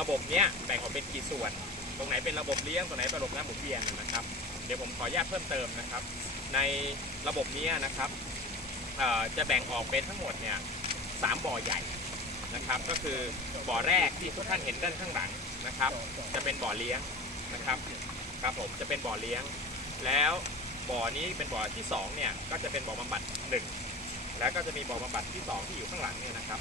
ระบบเนี้ยแบ่งออกเป็นกี่ส่วน ตรงไหนเป็นระบบเลี้ยงตรงไหนเป็นระบบน้ำหมุนเวียนนะครับ เดี๋ยวผมขออนุญาตเพิ่มเติมนะครับ ในระบบเนี้ยนะครับเอ่อจะแบ่งออกเป็นทั้งหมดเนี่ยสามบ่อใหญ่นะครับ ก็คือบ่อแรกที่ทุกท่านเห็นด้านข้างหลังนะครับ จะเป็นบ่อเลี้ยงนะครับครับผมจะเป็นบ่อเลี้ยง แล้วบ่อนี้เป็นบ่อที่สองเนี่ยก็จะเป็นบ่อบำบัดหนึ่งแล้วก็จะมีบ่อบำบัดที่สองที่อยู่ข้างหลังเนี่ยนะครับ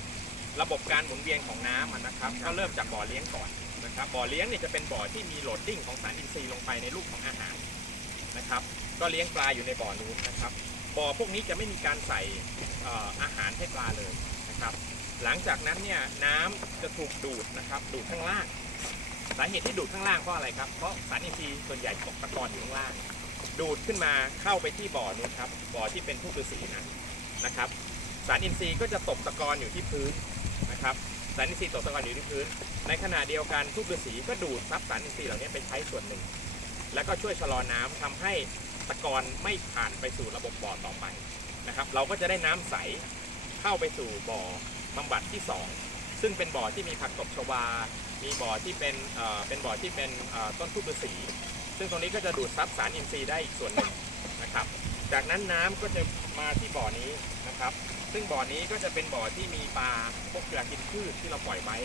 ระบบการหมุนเวียนของน้ำนะครับก็เริ่มจากบ่อเลี้ยงก่อนนะครับบ่อเลี้ยงเนี่ยจะเป็นบ่อที่มีโหลดดิ้งของสารอินทรีย์ลงไปในรูปของอาหารนะครับก็เลี้ยงปลาอยู่ในบ่อนู้นนะครับบ่อพวกนี้จะไม่มีการใส่อาหารให้ปลาเลยนะครับหลังจากนั้นเนี่ยน้ำจะถูกดูดนะครับดูดข้างล่างสาเหตุที่ดูดข้างล่างเพราะอะไรครับเพราะสารอินทรีย์ส่วนใหญ่ตกตะกอนอยู่ข้างล่าง ดูดขึ้นมาเข้าไปที่บ่อนู้นครับบ่อที่เป็นทุกฤาษีนะนะครับสารอินทรีย์ก็จะตกตะกอนอยู่ที่พื้น นะครับสารอินทรีย์ตกตะกอนอยู่ที่พื้น ในขณะเดียวกันทุกฤาษีก็ดูดซับสารอินทรีย์เหล่านี้ไปใช้ส่วนหนึ่ง แล้วก็ช่วยชะลอน้ำทำให้ตะกอนไม่ผ่านไปสู่ระบบบ่อต่อไปนะครับ เราก็จะได้น้ำใสเข้าไปสู่บ่อบำบัดที่สองซึ่งเป็นบ่อที่มีผักตบชวา มีบ่อที่เป็นเอ่อเป็นบ่อที่เป็นเอ่อต้นทุบฤาษีซึ่งตรงนี้ก็จะดูดซับสารอินทรีย์ได้อีกส่วนหนึ่งนะครับ จากนั้นน้ำก็จะมาที่บ่อนี้นะครับ ซึ่งบ่อนี้ก็จะเป็นบ่อที่มีปลาพวกเกลือกินพืชที่เราปล่อยไว้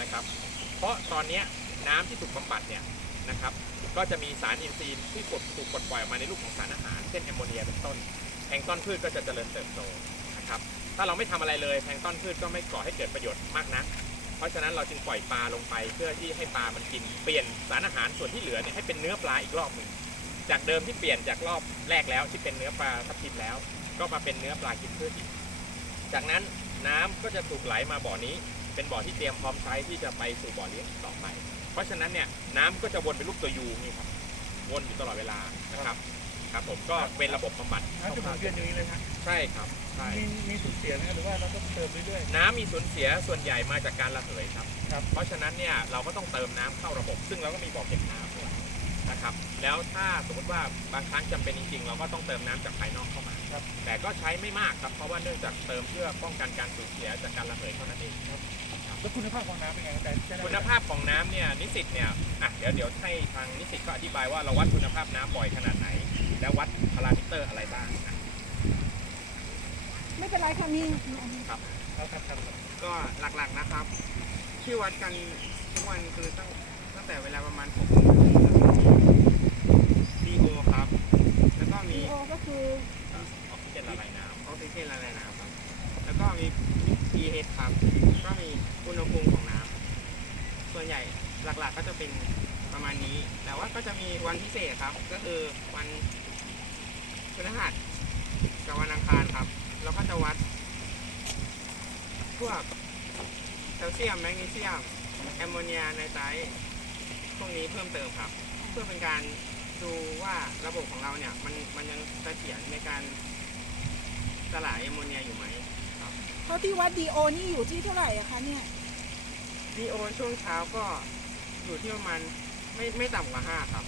นะครับ เพราะตอนนี้น้ำที่ถูกบำบัดเนี่ยนะครับ ก็จะมีสารอินทรีย์ที่กดถูกกดปล่อยออกมาในรูปของสารอาหารเช่นแอมโมเนียเป็นต้นแพลงต้นพืชก็จะเจริญเติบโตนะครับ ถ้าเราไม่ทำอะไรเลยแพลงต้นพืชก็ไม่ก่อให้เกิดประโยชน์มากนักเพราะฉะนั้นเราจึงปล่อยปลาลงไปเพื่อที่ให้ปลามันกินเปลี่ยนสารอาหารส่วนที่เหลือเนี่ยให้เป็นเนื้อปลาอีกรอบหนึ่ง จากเดิมที่เปลี่ยนจากรอบแรกแล้วที่เป็นเนื้อปลาทับทิมแล้ว ก็มาเป็นเนื้อปลากินพืชอีก จากนั้นน้ำก็จะถูกไหลมาบ่อนี้ เป็นบ่อที่เตรียมพร้อมใช้ที่จะไปสู่บ่อเลี้ยงต่อไป เพราะฉะนั้นเนี่ยน้ำก็จะวนเป็นรูปตัวยูนี่ครับวนอยู่ตลอดเวลานะครับครับผมก็เป็นระบบบำบัดน้ำจะหมุนเวียนอย่างนี้เลยครับใช่ครับใช่มีมีสูญเสียนะหรือว่าเราต้องเติมเรื่อยน้ำมีสูญเสียส่วนใหญ่มาจากการระเหยครับครับเพราะฉะนั้นเนี่ยเราก็ต้องเติมน้ำเข้าระบบ ซึ่งเราก็มีบ่อเก็บน้ำด้วย นะครับ แล้วถ้าสมมติว่าบางครั้งจำเป็นจริงๆ เราก็ต้องเติมน้ำจากภายนอกเข้ามาครับแต่ก็ใช้ไม่มากครับ เพราะว่าเนื่องจากเติมเพื่อป้องกันการสูญเสียจากการระเหยเท่านั้นเองๆแล้วคุณภาพของน้ำเป็นไงครับอาจารย์คุณภาพของน้ำเนี่ยนิสิตเนี่ยอะเดี๋ยวเดี๋ยวให้ทางนิสิตก็อธิบายว่าเราวัดคุณภาพน้ำบ่อยขนาดไหน และวัดพารามิเตอร์อะไรบ้างอะไม่เป็นไรค่ะมีมีอันนี้ครับครับครับครับก็หลักๆนะครับ ที่วัดกันทุกวันคือตั้ง ตั้งแต่เวลาประมาณ6ดีโอครับ แล้วก็มีดีโอก็คือออกซิเจนละลายน้ำออกซิเจนละลายน้ำครับ แล้วก็มี pH ครับ ก็มีอุณหภูมิของน้ำ ส่วนใหญ่หลักๆก็จะเป็นประมาณนี้ แต่ว่าก็จะมีวันพิเศษครับ ก็คือวันพฤหัสกับวันอังคารครับ เราก็จะวัดพวกแคลเซียมแมกนีเซียม แอมโมเนียไนไตรท์ พวกนี้เพิ่มเติมครับ เพื่อเป็นการดูว่าระบบของเราเนี่ยมันมันยังเสถียรในการสลายแอมโมเนียอยู่ไหมเท่าที่วัดดีโอนี่อยู่ที่เท่าไหร่อะคะเนี่ย ดีโอช่วงเช้าก็อยู่ที่ประมาณไม่ไม่ต่ำกว่า5ครับ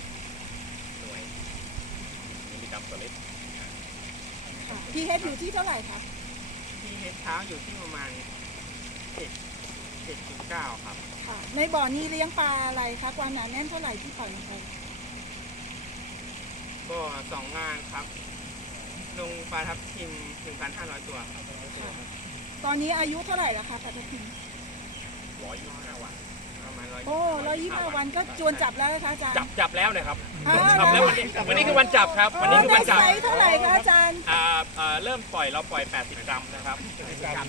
หน่วยมิลลิกรัมต่อลิตร pH อยู่ที่เท่าไหร่คะที่เฮดเช้าอยู่ที่ประมาณ7 7.9 ครับ ค่ะ ในบ่อนี้เลี้ยงปลาอะไรคะ ความหนาแน่นเท่าไหร่ที่ปล่อยลงไปก็สองงานครับ ลงปลาทับทิม 1,500 ตัวครับตอนนี้อายุเท่าไหร่ละคะปลาทับทิมร้อยยี่สิบห้าวัน โอ้ร้อยยี่สิบห้าวันก็จวนจับแล้วนะคะอาจารย์จับจับแล้วนะครับอ้าวจับแล้ววันนี้วันนี้คือวันจับครับ วันนี้คือได้วันจับไซส์เท่าไหร่คะอาจารย์อ่าอ่าเริ่มปล่อยเราปล่อย 80 กรัมนะครับ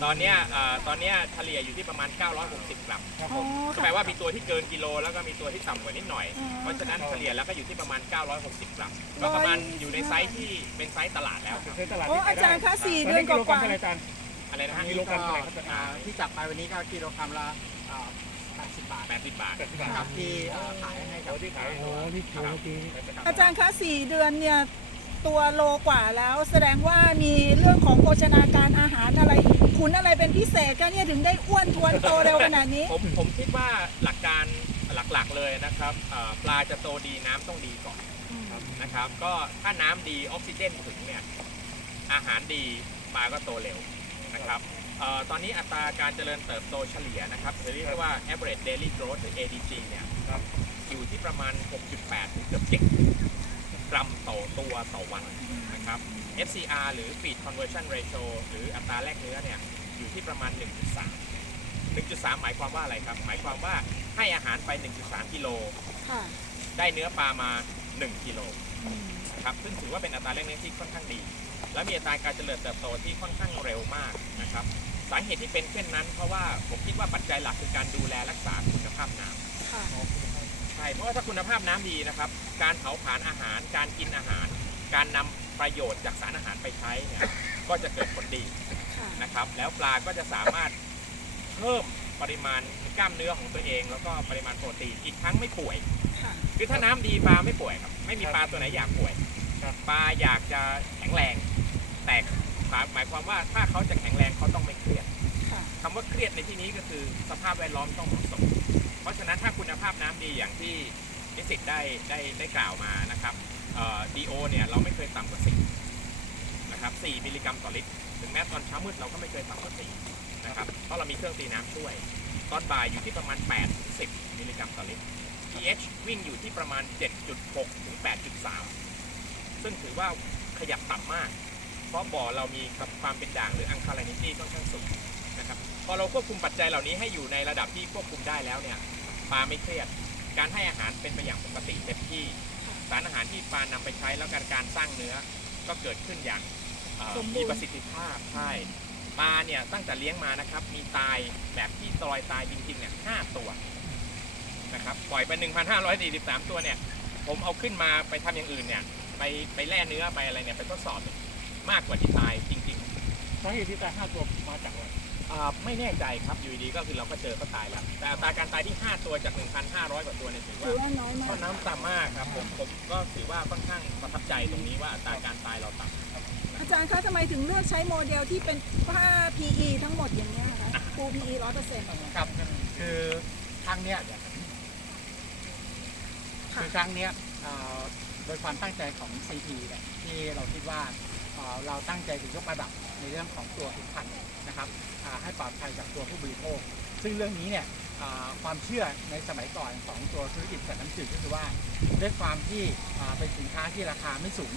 ตอนเนี้ยอ่าตอนเนี้ยเฉลี่ยอยู่ที่ประมาณ 960 กรัมครับอ๋ผอมก็แปลว่ามีตัวที่เกินกิโลแล้วก็มีตัวที่ต่ำกว่านิดหน่อยอ๋อเพราะฉะนั้นเฉลี่ยแล้วก็อยู่ที่ประมาณ 960 กรัม ก็ประมาณอยู่ในไซส์ที่เป็นไซส์ตลาดแล้วครับเคยตลาดโอ้ที่ขอาจารย์คะสี่เดือนกกิโลกรัว่ามเท่าไหร่อาจารย์อะไรนะฮะกิโลกรัมเท่าไหร่ครับอาจารย์อ่าที่จับไปวันนี้ก็กิโลกรัมละอ่า 80 บาท 80 บาทแปดสิบบาทครับที่อ่าขายให้กับโอ้ที่ขายโอ้ที่ขายเมื่อกี้ๆอาจารย์คะสี่เดือนเนี่ยตัวโลกว่าแล้วแสดงว่ามีเรื่องของโภชนาการอาหารอะไรขุนอะไรเป็นพิเศษกันเนี่ยถึงได้อ้วนทวนโตเร็วขนาดนี้ ผมผมคิดว่าหลักการหลักๆเลยนะครับเอ่อปลาจะโตดีน้ำต้องดีก่อนนะครับ ก็ถ้าน้ำดีออกซิเจนถึงเนี่ยอาหารดีปลาก็โตเร็ว นะครับเเอ่อตอนนี้อัตราการเจริญเติบโตเฉลี่ยนะครับหรือเรียกว่า average daily growth หรือ ADG เนี่ยครับอยู่ที่ประมาณ 6.8 ถึงเกือบ7กรัมต่อตัวต่อวันนะครับ FCR หรือ feed conversion ratio หรืออัตราแลกเนื้อเนี่ยอยู่ที่ประมาณ 1.3 1.3 หมายความว่าอะไรครับ หมายความว่าให้อาหารไป 1.3 กิโลค่ะได้เนื้อปลามา 1 กิโล นะครับซึ่งถือว่าเป็นอัตราแลกเนื้อที่ค่อนข้างดี และมีอัตราการเจริญเติบโตที่ค่อนข้างเร็วมากนะครับสาเหตุที่เป็นเช่นนั้น เพราะว่าผมคิดว่าปัจจัยหลักคือการดูแลรักษาคุณภาพน้ำค่ะใช่เพราะว่าถ้าคุณภาพน้ำดีนะครับ การเผาผลาญอาหาร การกินอาหาร การนำประโยชน์จากสารอาหารไปใช้เนี่ยก็จะเกิดผลดีค่ะนะครับ แล้วปลาก็จะสามารถเพิ่มปริมาณกล้ามเนื้อของตัวเอง แล้วก็ปริมาณโปรตีนอีกทั้งไม่ป่วยค่ะคือถ้าน้ำดีปลาไม่ป่วยครับ ไม่มีปลาตัวไหนอยากป่วยครับ ปลาอยากจะแข็งแรง แต่หมายความว่าถ้าเขาจะแข็งแรงเขาต้องไม่เครียดค่ะคำว่าเครียดในที่นี้ก็คือสภาพแวดล้อมต้องเหมาะสม เพราะฉะนั้นถ้าคุณภาพน้ำดีอย่างที่นิสิตได้ได้ได้กล่าวมานะครับดีโอเนี่ยเราไม่เคยต่ำกว่า4นะครับ4มิลลิกรัมต่อลิตร ถึงแม้ตอนเช้ามืดเราก็ไม่เคยต่ำกว่า4นะครับ เพราะเรามีเครื่องตีน้ำช่วย ตอนบ่ายอยู่ที่ประมาณ8ถึง10มิลลิกรัมต่อลิตร pH วิ่งอยู่ที่ประมาณ 7.6 ถึง 8.3 ซึ่งถือว่าขยับต่ำมาก เพราะบ่อเรามีความเป็นด่างหรือ alkalinity ค่อนข้างสูงนะครับพอเราควบคุมปัจจัยเหล่านี้ให้อยู่ในระดับที่ควบคุมได้แล้วเนี่ยปลาไม่เครียด การให้อาหารเป็นไปอย่างปกติเต็มที่ สารอาหารที่ปลานำไปใช้แล้วการการสร้างเนื้อก็เกิดขึ้นอย่างเอ่อสมบูรณ์มีประสิทธิภาพใช่ปลาเนี่ยตั้งแต่เลี้ยงมานะครับ มีตายแบบที่ตลอยตายจริงๆเนี่ยห้าตัวนะครับปล่อยไป 1,543 ตัวเนี่ย ผมเอาขึ้นมาไปทำอย่างอื่นเนี่ย ไปไปแล่เนื้อไปอะไรเนี่ยไปทดสอบเนี่ยมากกว่าที่ตายจริงๆสาเหตุที่ตายห้าตัวมาจากอะไรอ่าไม่แน่ใจครับอยู่ดีๆก็คือเราก็เจอเขาตายแล้วแต่อัตราการตายที่ 5 ตัวจาก 1,500 กว่าตัวเนี่ยถือถืว่าอว่าน้อยมาก็กน้ำต่ำมากครับผมผมก็ถือว่าค่อนข้างประทับใจตรงนี้ว่าอัตราการตายเราต่ำ อาจารย์คะทำไมถึงเลือกใช้โมเดลที่เป็นผ้า PE ทั้งหมดอย่างนี้ยคะปู PE ร้อยเปอร์เซ็นต์ ครับคือครั้งเนี้ยค่ะคือครั้งเนี้ยเอ่อ โดยความตั้งใจของ CP เนี่ยที่เราคิดว่าเราตั้งใจจะยกระดับในเรื่องของตัวผลิตภัณฑ์นะครับให้ปลอดภัยจากตัวผู้บริโภค ซึ่งเรื่องนี้เนี่ยความเชื่อในสมัยก่อนของตัวธุรกิจสัตว์น้ำจืดก็คือว่าด้วยความที่เป็นสินค้าที่ราคาไม่สูง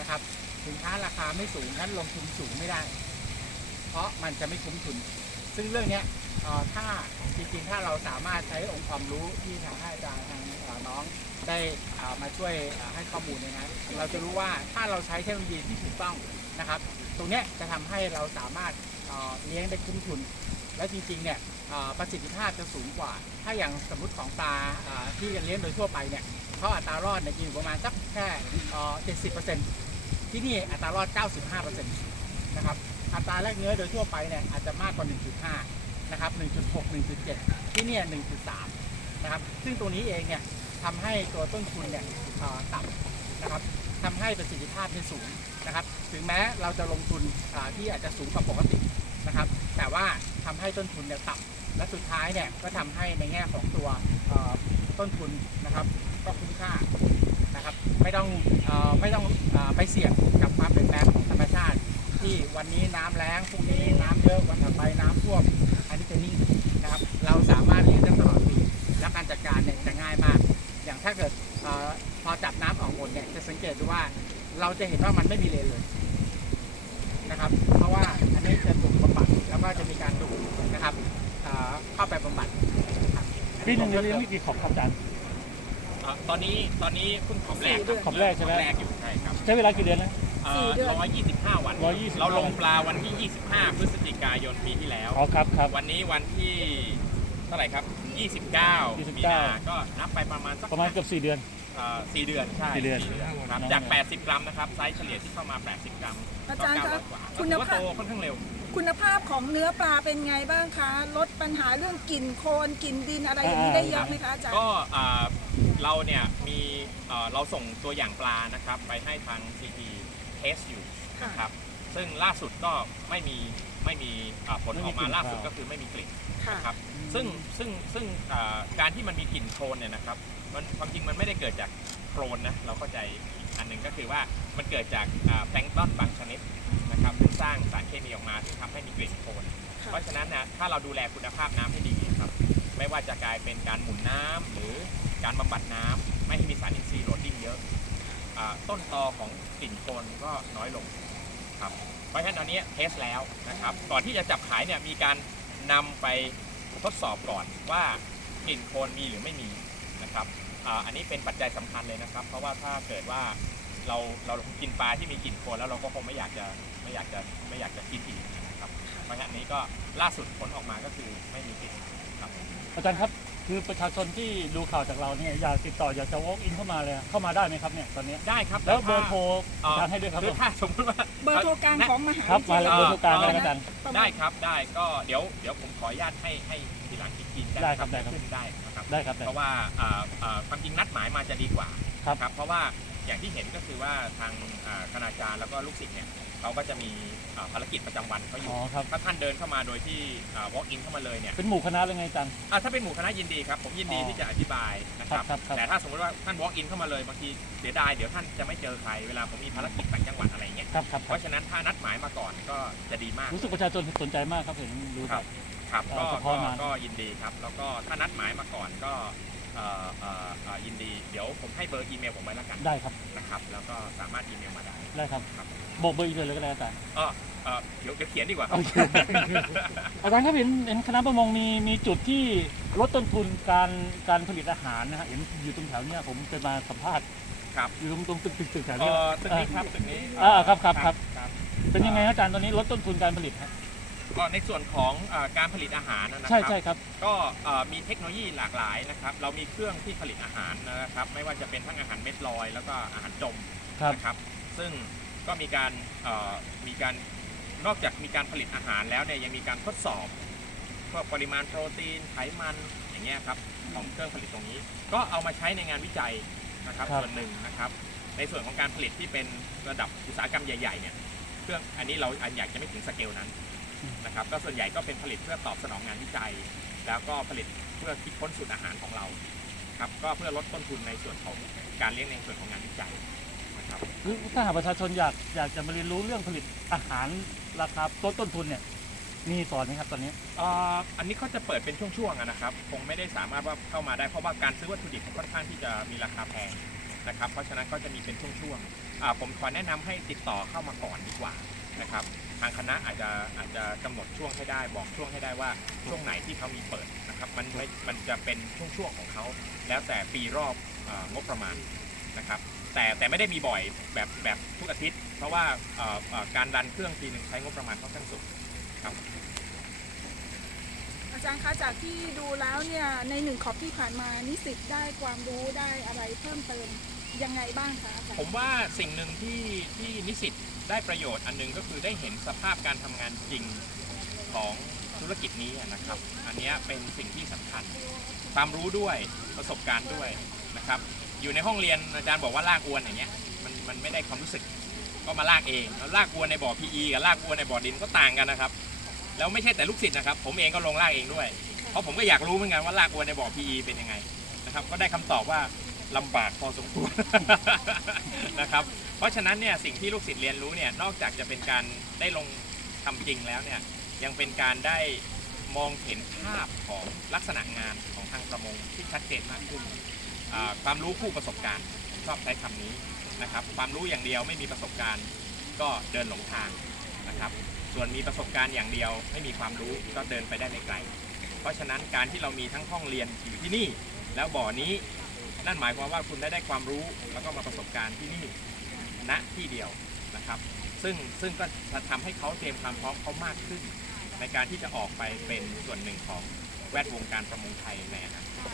นะครับ สินค้าราคาไม่สูงนั้นลงทุนสูงไม่ได้ เพราะมันจะไม่คุ้มทุน ซึ่งเรื่องเนี้ยถ้าจริงๆ ถ้าเราสามารถใช้องค์ความรู้ที่ทางห้อาจารย์ทางน้องได้มาช่วยให้ข้อมูลเนยนะเราจะรู้ว่าถ้าเราใช้เทคโนโลยีที่ถูกต้องนะครับ ตรงนี้จะทำให้เราสามารถเลี้ยงได้คุ้มทุน และจริงๆเนี่ยประสิทธิภาพจะสูงกว่า ถ้าอย่างสมมติของปลาที่เลี้ยงโดยทั่วไปเนี่ยเขาอัตรารอดเนี่ยอยู่ประมาณสักแค่เจ็ดสิบเปอร์เซ็นต์ที่นี่อัตรารอด 95เปอร์เซ็นต์นะครับ อัตราแลกเนื้อโดยทั่วไปเนี่ยอาจจะมากกว่า 1.5 นะครับ 1.6 1.7 ที่เนี่ย 1.3 นะครับ ซึ่งตัวนี้เองเนี่ยทำให้ตัวต้นทุนเนี่ยต่ำนะครับทำให้ประสิทธิภาพเนี่ยสูงนะครับ ถึงแม้เราจะลงทุนที่อาจจะสูงกว่าปกตินะครับ แต่ว่าทำให้ต้นทุนเนี่ยต่ำและสุดท้ายเนี่ยก็ทำให้ในแง่ของตัวต้นทุนนะครับ ก็คุ้มค่านะครับ ไม่ต้องอไม่ต้องอไปเสี่ยงกับความเปลี่ยนแปลงของธรรมชาติ ที่วันนี้น้ำแล้งพรุ่งนี้น้ำเยอะวันถัดไปน้ำท่วม อันนี้จะนิ่งนะครับ เราสามารถเลี้ยงได้ตลอดปี และการจัดการเนี่ยจะง่ายมาก อย่างถ้าเกิดเออพอจับน้ำออกหมดเนี่ยจะสังเกตดูว่าเราจะเห็นว่ามันไม่มีเลนเลยนะครับ เพราะว่าอันนี้จะถูกบำบัดแล้วก็จะมีการดูดนะครับเอ่อเข้าไปบำบัดครับปีหนึ่งเราเลี้ยงไม่กี่ขอบครับอาจารย์อ่าตอนนี้ตอนนี้เพิ่งขอบแรกสี่เดือนขอบแรกใช่ไหมขอบแรกอยู่ใช่ครับใช้เวลากี่เดือนนะสี่ เดือนร้อยยี่สิบห้าวัน 125 เราลงปลาวันที่ 25 พฤศจิกายนปีที่แล้ว อ๋อครับครับ วันนี้วันที่เท่าไหร่ครับ 29 29 มีนา ก็นับไปประมาณสักประมาณเกือบสี่เดือน เอ่อสี่เดือน ใช่สี่เดือนครับน้องจาก 80 กรัมนะครับ ไซส์เฉลี่ยที่เข้ามา 80 กรัมอาจารย์ก็คะ900กว่าคุณถือว่าภาพโตค่อนข้างเร็ว คุณภาพของเนื้อปลาเป็นไงบ้างคะ ลดปัญหาเรื่องกลิ่นโคลนกลิ่นดินอะไรอย่างนี้ได้เยอะไหมคะอาจารย์ ก็อ่าเราเนี่ยมีเอ่อเราส่งตัวอย่างปลานะครับไปให้ทาง CP เทสอยู่นะครับซึ่งล่าสุดก็ไม่มีไม่มีอ่าผลออกมาล่าสุดก็คือไม่มีกลิ่น ค่ะนะครับ ซึ่งซึ่งซึ่งอ่าการที่มันมีกลิ่นโคลนเนี่ยนะครับมันความจริงมันไม่ได้เกิดจากโคลนนะเราเข้าใจอีกอันหนึ่งก็คือว่ามันเกิดจากอ่าแพลงก์ต้นบางชนิดนะครับซึ่งสร้างสารเคมีออกมาที่ทำให้มีกลิ่นโคลน ค่ะ เพราะฉะนั้นนะถ้าเราดูแลคุณภาพน้ำให้ดีครับ ไม่ว่าจะกลายเป็นการหมุนน้ำหรือการบำบัดน้ำไม่ให้มีสารอินทรีย์โหลดดิ้งเยอะอ่า ต้นตอของกลิ่นโคนก็น้อยลงครับเพราะฉะนั้นอันนี้เทสแล้วนะครับ ก่อนที่จะจับขายเนี่ยมีการนำไปทดสอบก่อนว่ากลิ่นโคนมีหรือไม่มีนะครับอ,อันนี้เป็นปัจจัยสำคัญเลยนะครับ เพราะว่าถ้าเกิดว่าเราเรากินปลาที่มีกลิ่นโคนแล้วเราก็คงไม่อยากจะไม่อยากจะไม่อยากจะกินอีกนะครับเพราะฉะนั้นนี้ก็ล่าสุดผลออกมาก็คือไม่มีกลิ่นครับอาจารย์ครับ คือประชาชนที่ดูข่าวจากเราเนี่ยอยากติดต่ออยากจะ walk in เข้ามาเลยเข้ามาได้ไหมครับเนี่ยตอนนี้ ได้ครับแล้วต่เบอร์โทรถ้าอาจารย์ให้ด้วยครับหรือถ้าสมมติว่า เบอร์โทรกลางของมหาครับวิทมายเลยลัยเบอร์โทรกลางได้ไหมอาจารย์ประมาณได้ครับได้ก็เดี๋ยวเดี๋ยวผมขออนุญาตให้ให้ทีหลังอีกทีได้ครับได้ครับ ขึ้นได้นะครับ ได้ครับได้ เพราะว่าอ่าอ่าความจริงนัดหมายมาจะดีกว่าครับครับเพราะว่าอย่างที่เห็นก็คือว่าทางอ่าคณาจารย์แล้วก็ลูกศิษย์เนี่ย เขาก็จะมีอ่าภารกิจประจำวันเขาออ๋ยู่อครับ ถ้าท่านเดินเข้ามาโดยที่อ่า walk in เข้ามาเลยเนี่ยเป็นหมู่คณะเลยไงอาจารย์ อ่าถ้าเป็นหมู่คณะยินดีครับ ผมยินดีอ๋อที่จะอธิบายนะครับครับครับ แต่ถ้าสมมติว่าท่าน walk in เข้ามาเลยบางทีเสียดายเดี๋ยวท่านจะไม่เจอใครเวลาผมมีภารกิจต่างจังหวัดอะไรอย่างเงี้ย ครับครับเพครับราะฉะนั้นถ้านัดหมายมาก่อนก็จะดีมาก รู้สึกประชาชนสนใจมากครับเห็นดูครับครับเอ่ก็อเฉก็พาะงานก็ยินดีครับ แล้วก็ถ้านัดหมายมาก่อนก็ เอ่อเอ่อเอ่อยินดี เดี๋ยวผมให้เบอร์อีเมลผมไว้แล้วกันได้ครับนะครับ แล้วก็สามารถอีเมลมาได้ ได้ครับครับ บอกเบอร์อีกเลยก็ได้อาจารย์เออเออเดี๋ยวเดี๋ยวเขียนดีกว่าครับ โอเคอาจารย์ครับเห็นเห็นคณะประมงมีมีจุดที่ลดต้นทุนการการผลิตอาหารนะฮะเห็นอยู่ตรงแถวเนี้ยผมเคยมาสัมภาษณ์ครับ อยู่ตรงตรงตึกตึกตึกแถวเอเนี้ย อตึกนี้ครับตึกนี้อ่าครับครับครับครับเป็นยังไงฮะอาจารย์ตอนนี้ลดต้นทุนการผลิตฮะ ก็ในส่วนของเอ่อการผลิตอาหารนะครั ใช่ใช่ครับ ก็เอ่อมีเทคโนโลยีหลากหลายนะครับ เรามีเครื่องที่ผลิตอาหารนะครับ ไม่ว่าจะเป็นทั้งอาหารเม็ดลอย แล้วก็อาหารจมครับ นะครับ ซึ่งก็มีการเอ่อมีการนอกจากมีการผลิตอาหารแล้วเนี่ยยังมีการทดสอบพวกปริมาณโปรตีนไขมันอย่างเงี้ยครับของเครื่องผลิตตรงนี้ ก็เอามาใช้ในงานวิจัยนะครับครับ ส่วนหนึ่งนะครับ ในส่วนของการผลิตที่เป็นระดับอุตสาหกรรมใหญ่ๆเนี่ยเครื่องอันนี้เราอันอยากจะไม่ถึงสเกลนั้น นะครับก็ส่วนใหญ่ก็เป็นผลิตเพื่อตอบสนองงานวิจัย แล้วก็ผลิตเพื่อคิดค้นสูตรอาหารของเราครับก็เพื่อลดต้นทุนในส่วนของการเลี้ยงในส่วนของงานวิจัยนะครับหรือถ้าหากประชาชนอยากอยากจะมาเรียนรู้เรื่องผลิตอาหารราคาต้นต้นทุนเนี่ยมีสอนไหมครับตอนนี้เอ่ออันนี้เขาจะเปิดเป็นช่วงๆอะนะครับคงไม่ได้สามารถว่าเข้ามาได้เพราะว่าการซื้อวัตถุดิบค่อนข้างที่จะมีราคาแพงนะครับเพราะฉะนั้นก็จะมีเป็นช่วงๆอ่าผมขอแนะนำให้ติดต่อเข้ามาก่อนดีกว่า นะครับทางคณะอาจจะอาจจะกำหนดช่วงให้ได้บอกช่วงให้ได้ว่าช่วงไหนที่เขามีเปิดนะครับมันไม่มันจะเป็นช่วงๆของเขาแล้วแต่ปีรอบเอ่องบประมาณนะครับแต่แต่ไม่ได้มีบ่อยแบบแบบทุกอาทิตย์ เพราะว่าเอ่อเอ่อการดันเครื่องทีหนึ่งใช้งบประมาณค่อนข้างสูง อาจารย์คะจากที่ดูแล้วเนี่ยในหนึ่งขอบที่ผ่านมานิสิตได้ความรู้ได้อะไรเพิ่มเติม ยังไงบ้างคะอาจารย์ผมว่าสิ่งหนึ่งที่ที่นิสิตได้ประโยชน์อันหนึงก็คือได้เห็นสภาพการทำงานจริงของธุรกิจนี้นะครับ อันเนี้ยเป็นสิ่งที่สำคัญ ความรู้ด้วยประสบการณ์ด้วยนะครับ อยู่ในห้องเรียนอาจารย์บอกว่าลากอวนอย่างเงี้ยมันมันไม่ได้ความรู้สึกก็มาลากเองแล้วลากอวนในบ่อ PE กับลากอวนในบ่อดินก็ต่างกันนะครับ แล้วไม่ใช่แต่ลูกศิษย์นะครับ ผมเองก็ลงลากเองด้วย เพราะผมก็อยากรู้เหมือนกันว่าลากอวนในบ่อ PE เป็นยังไงนะครับ ก็ได้คำตอบว่า ลำบากพอสมควร นะครับ เพราะฉะนั้นเนี่ยสิ่งที่ลูกศิษย์เรียนรู้เนี่ยนอกจากจะเป็นการได้ลงทำจริงแล้วเนี่ยยังเป็นการได้มองเห็นภาพของลักษณะงานของทางประมงที่ชัดเจนมากขึ้นความรู้คู่ประสบการณ์ชอบใช้คำนี้นะครับ ความรู้อย่างเดียวไม่มีประสบการณ์ก็เดินหลงทางนะครับ ส่วนมีประสบการณ์อย่างเดียว ไม่มีความรู้ก็เดินไปได้ไม่ไกล เพราะฉะนั้นการที่เรามีทั้งห้องเรียนอยู่ที่นี่ แล้วบ่อนี้ นั่นหมายความว่าคุณได้ได้ความรู้แล้วก็มาประสบการณ์ที่นี่ณที่เดียวนะครับ ซึ่งซึ่งก็จะทำให้เขาเตรียมความพร้อมเขามากขึ้น ในการที่จะออกไปเป็นส่วนหนึ่งของแวดวงการประมงไทยในอนาคต